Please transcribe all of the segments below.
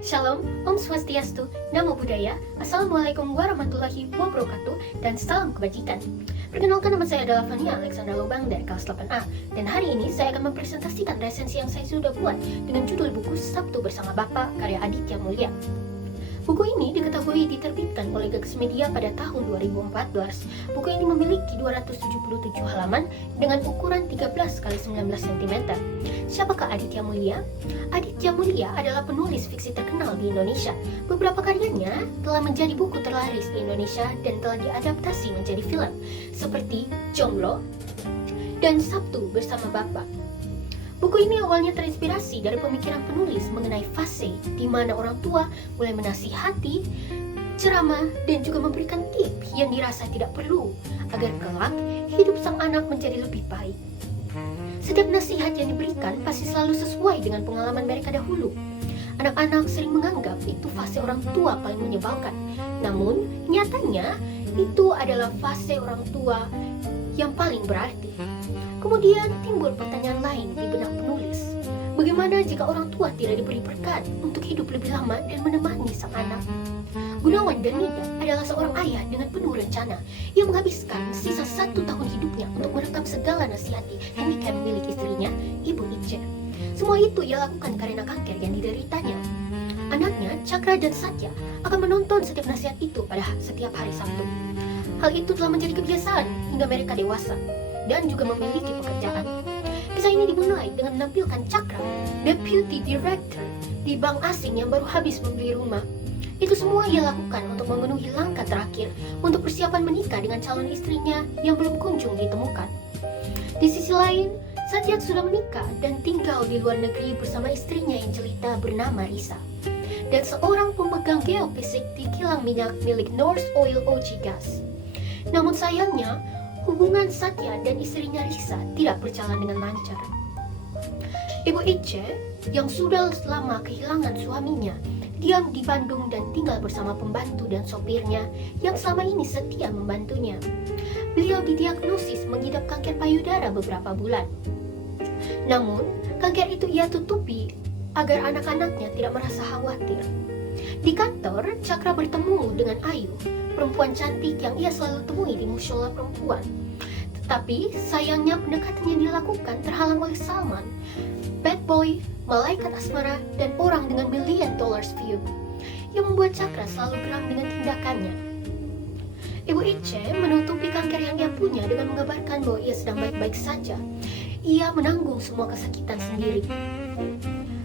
Shalom, Om Swastiastu, Namo Buddhaya, Assalamualaikum warahmatullahi wabarakatuh, dan salam kebajikan. Perkenalkan, nama saya adalah Fania Alexandra Lubang dari kelas 8A, dan hari ini saya akan mempresentasikan resensi yang saya sudah buat dengan judul buku Sabtu Bersama Bapa karya Aditya Mulia. Buku ini diketahui diterbitkan oleh Gagas Media pada tahun 2014. Buku ini memiliki 277 halaman dengan ukuran 13 x 19 cm. Siapakah Aditya Mulia? Aditya Mulia adalah penulis fiksi terkenal di Indonesia. Beberapa karyanya telah menjadi buku terlaris di Indonesia dan telah diadaptasi menjadi film, seperti Jomblo dan Sabtu Bersama Bapa. Buku ini awalnya terinspirasi dari pemikiran penulis mengenai fase di mana orang tua mulai menasihati, ceramah, dan juga memberikan tips yang dirasa tidak perlu agar kelak hidup sang anak menjadi lebih baik. Setiap nasihat yang diberikan pasti selalu sesuai dengan pengalaman mereka dahulu. Anak-anak sering menganggap itu fase orang tua paling menyebalkan. Namun, nyatanya itu adalah fase orang tua yang paling berarti. Kemudian timbul pertanyaan lain di benak penulis. Bagaimana jika orang tua tidak diberi berkat untuk hidup lebih lama dan menemani sang anak? Gunawan Danida adalah seorang ayah dengan penuh rencana yang menghabiskan sisa 1 tahun hidupnya untuk merekam segala nasihati handicap milik istrinya, Ibu Ice. Semua itu ia lakukan karena kanker yang dideritanya. Anaknya, Cakra dan Satya, akan menonton setiap nasihat itu pada setiap hari Sabtu. Hal itu telah menjadi kebiasaan hingga mereka dewasa dan juga memiliki pekerjaan. Kisah ini dimulai dengan menampilkan Cakra, deputy director di bank asing yang baru habis membeli rumah. Itu semua ia lakukan untuk memenuhi langkah terakhir untuk persiapan menikah dengan calon istrinya yang belum kunjung ditemukan. Di sisi lain, Satya sudah menikah dan tinggal di luar negeri bersama istrinya yang jelita bernama Risa, dan seorang pemegang geofisik di kilang minyak milik North Oil OG Gas. Namun sayangnya, hubungan Satya dan istrinya Risa tidak berjalan dengan lancar. Ibu Ice yang sudah lama kehilangan suaminya diam di Bandung dan tinggal bersama pembantu dan sopirnya yang selama ini setia membantunya. Beliau didiagnosis mengidap kanker payudara beberapa bulan. Namun, kanker itu ia tutupi agar anak-anaknya tidak merasa khawatir. Di kantor, Cakra bertemu dengan Ayu, perempuan cantik yang ia selalu temui di musyola perempuan. Tetapi sayangnya pendekatan yang dilakukan terhalang oleh Salman, bad boy, malaikat asmara, dan orang dengan $1 million view, yang membuat Cakra selalu geram dengan tindakannya. Ibu Ice menutupi kanker yang ia punya dengan mengabarkan bahwa ia sedang baik-baik saja. Ia menanggung semua kesakitan sendiri.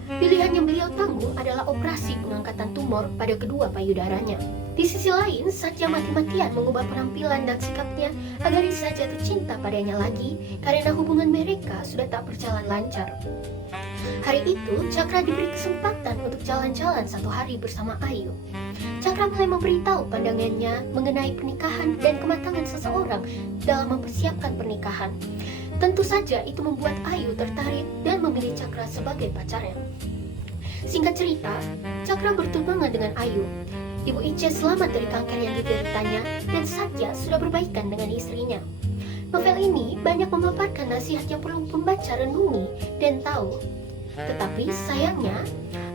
Pilihan yang beliau tanggung adalah operasi pengangkatan tumor pada kedua payudaranya. Di sisi lain, Satya mati-matian mengubah penampilan dan sikapnya agar Risa jatuh cinta padanya lagi karena hubungan mereka sudah tak berjalan lancar. Hari itu, Cakra diberi kesempatan untuk jalan-jalan 1 hari bersama Ayu. Cakra mulai memberitahu pandangannya mengenai pernikahan dan kematangan seseorang dalam mempersiapkan pernikahan. Tentu saja itu membuat Ayu tertarik dan memilih Cakra sebagai pacarnya. Singkat cerita, Cakra bertunangan dengan Ayu. Ibu Ice selamat dari kanker yang dideritanya dan Satya sudah berbaikan dengan istrinya. Novel ini banyak memaparkan nasihat yang perlu pembaca renungi dan tahu. Tetapi sayangnya,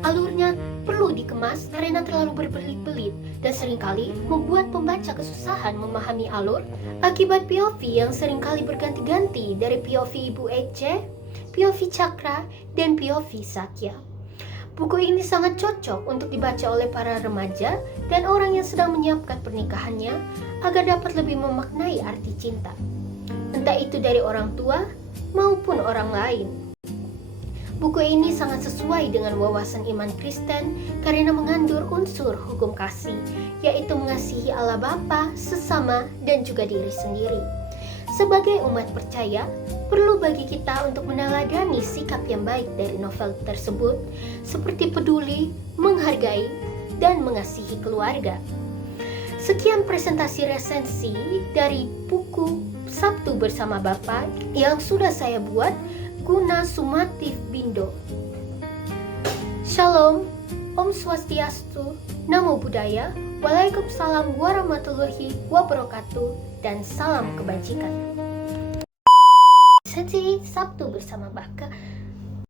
alurnya perlu dikemas karena terlalu berbelit-belit dan seringkali membuat pembaca kesusahan memahami alur akibat POV yang seringkali berganti-ganti dari POV Ibu Ice, POV Cakra, dan POV Satya. Buku ini sangat cocok untuk dibaca oleh para remaja dan orang yang sedang menyiapkan pernikahannya agar dapat lebih memaknai arti cinta, entah itu dari orang tua maupun orang lain. Buku ini sangat sesuai dengan wawasan iman Kristen karena mengandung unsur hukum kasih, yaitu mengasihi Allah Bapa, sesama, dan juga diri sendiri. Sebagai umat percaya, perlu bagi kita untuk meneladani sikap yang baik dari novel tersebut, seperti peduli, menghargai, dan mengasihi keluarga. Sekian presentasi resensi dari buku Sabtu Bersama Bapa yang sudah saya buat guna Sumatif Bindo. Shalom, Om Swastiastu, Namo Buddhaya, Waalaikumsalam warahmatullahi wabarakatuh, dan salam kebajikan. Resensi Sabtu Bersama Bapa